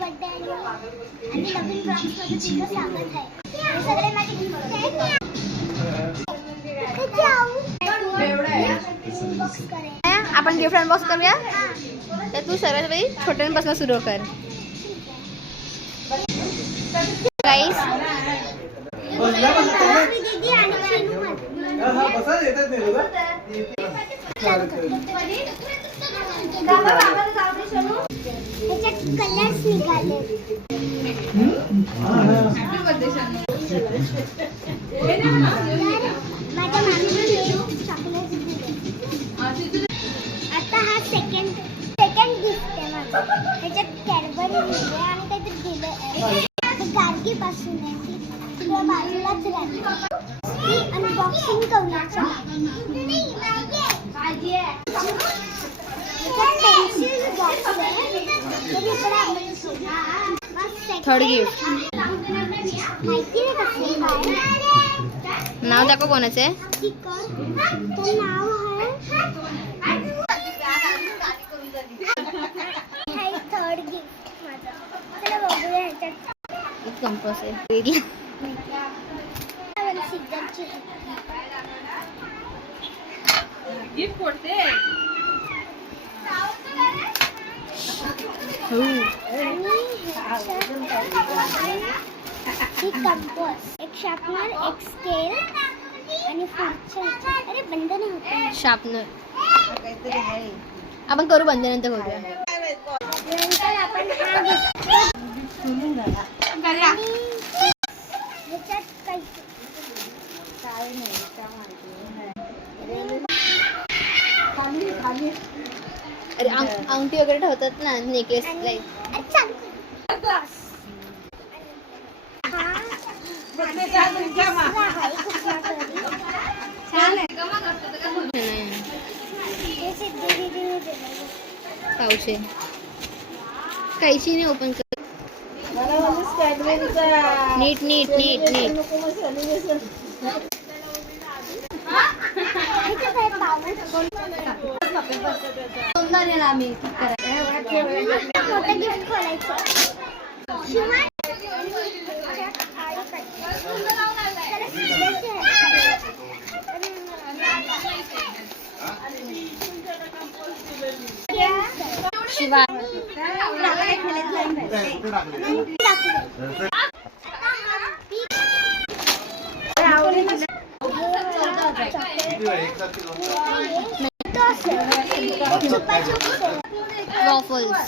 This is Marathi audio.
बर्थडे आणि नवीन ब्लॉग्समध्ये तुमचं स्वागत आहे. हे सगळे माझे गिफ्ट आहेत. आपण गिफ्ट अनबॉक्स करूया. तर तू सर्वात पहिले छोट्यांपासून सुरू कर. गाईस कलर्स निघाले. माझ्या मामीने चॉकलेट दिले. आता हा सेकंड गिफ्ट आहे माझं. ह्याच्यात कॅडबरी दिली आणि काहीतरी दिलं गार्गी पासून आहे. तुला बाजूलाच राहिली अनबॉक्सिंग करूया. पेन्सिल बॉक्स आहे. Third gift. माहिती आहे कसं काय नाव दाखव कोणाचं आहे. तर नाव आहे थर्ड गिफ्ट माझं. चला बघूया ह्याच्यात कंपोस आहे. सिद्धरची गिफ्ट कोणते. ही कंपोस, एक शार्पनर, एक स्केल आणि पुढच्या अरे बंद नाही होत. शार्पनर आपण करू बंद नंतर करूया. नंतर आपण हा ह्याच्यात काही अरे अंगठी वगैरे ठेवतात ना नेकलेस लाईक. पाऊचे कैचीने ओपन कर. नीट नीट नीट नीट. मोठं गिफ्ट खोलायचं. शिवा वॉफल्स.